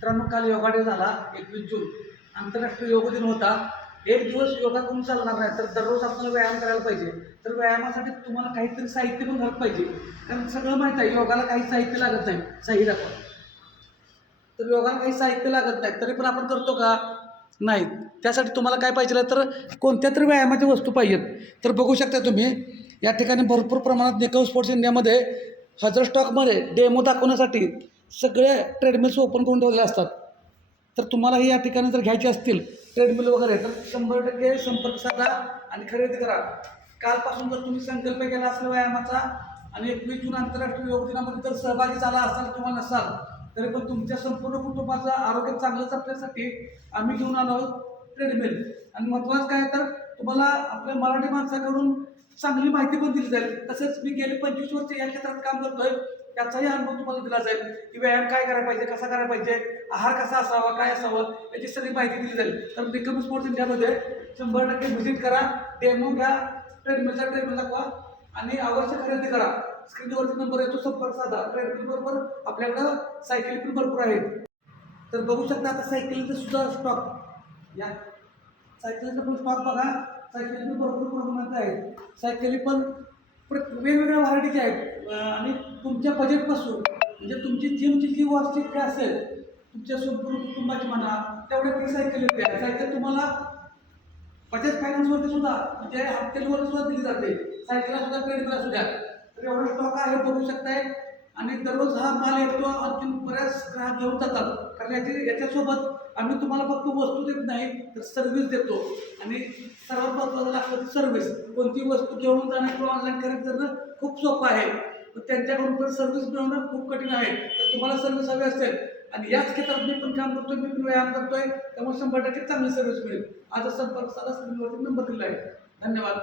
मित्रांनो, काल योगा डे झाला 21 जून, आंतरराष्ट्रीय योग दिन होता. एक दिवस योगा करून चालणार नाही, तर दररोज आपल्याला व्यायाम करायला पाहिजे. तर व्यायामासाठी तुम्हाला काहीतरी साहित्य पण घालत पाहिजे, कारण सगळं माहीत आहे योगाला काही साहित्य लागत नाही. सही दाखवा. तर योगाला काही साहित्य लागत नाही, तरी पण आपण करतो का? नाही. त्यासाठी तुम्हाला काय पाहिजे, तर कोणत्या तरी व्यायामाच्या वस्तू पाहिजेत. तर बघू शकता तुम्ही या ठिकाणी भरपूर प्रमाणात निकम स्पोर्ट्स इंडियामध्ये हजर स्टॉकमध्ये डेमो दाखवण्यासाठी सगळे ट्रेडमिल्स ओपन करून ठेवले असतात. तर तुम्हालाही या ठिकाणी जर घ्यायचे असतील ट्रेडमिल वगैरे, तर 100% संपर्क साधा आणि खरेदी करा. कालपासून जर तुम्ही संकल्प केला असेल व्यायामाचा आणि 21 जून आंतरराष्ट्रीय योग दिनामध्ये जर सहभागी झाला असाल किंवा नसाल, तरी पण तुमच्या संपूर्ण कुटुंबाचं आरोग्य चांगलं जपण्यासाठी आम्ही घेऊन आलो आहोत ट्रेडमिल. आणि महत्त्वाचं काय, तर तुम्हाला आपल्या मराठी माणसाकडून चांगली माहिती पण दिली जाईल. तसंच मी गेले 25 वर्ष या क्षेत्रात काम करतोय, त्याचाही अनुभव तुम्हाला दिला जाईल की व्यायाम काय करायला पाहिजे, कसा करायला पाहिजे, आहार कसा असावा, काय असावं, याची सगळी माहिती दिली जाईल. तर निकम स्पोर्ट्स इंडियामध्ये 100% व्हिजिट करा, डेमो घ्या, ट्रेडमिल दाखवा आणि अवश्य खरेदी करा. स्क्रीनवरती नंबर येतो, संपर्क साधा. ट्रेडमिल बरोबर आपल्याकडं सायकल पण भरपूर आहेत. तर बघू शकता आता सायकलीचा सुद्धा स्टॉक, या सायकलीचा पण स्टॉक बघा. सायकली पण भरपूर प्रमाणात आहेत. सायकली पण वेगवेगळ्या व्हरायटीच्या आहेत आणि तुमच्या बजेटपासून, म्हणजे तुमची जिमची जी वार्षिक काय असेल तुमच्या संपूर्ण कुटुंबाची म्हणा, तेवढ्या ती सायकल येते. सायकल तुम्हाला बजाज फायनान्सवरती सुद्धा, म्हणजे हप्त्यावर सुद्धा दिली जाते. सायकलला सुद्धा ट्रेडमिल असू द्या. तर एवढा स्टॉक आहे, बघू शकताय. आणि दररोज हा माल येतो, आणखी बऱ्याच ग्राहक घेऊन जातात. कारण याच्यासोबत आम्ही तुम्हाला फक्त वस्तू देत नाही, तर सर्व्हिस देतो. आणि सर्वात महत्त्वाचं लागतं सर्व्हिस. कोणती वस्तू घेऊन जाणं किंवा ऑनलाईन खरेदी करणं खूप सोपं आहे, पण त्यांच्याकडून पण सर्व्हिस मिळवणं खूप कठीण आहे. तर तुम्हाला सर्व्हिस हवी असेल आणि याच क्षेत्रात मी पण काम करतोय, मी पण व्यायाम करतोय, त्यामुळे 100% चांगली सर्व्हिस मिळेल. आजच संपर्क साधा. स्क्रीनवरती नंबर दिला आहे. धन्यवाद.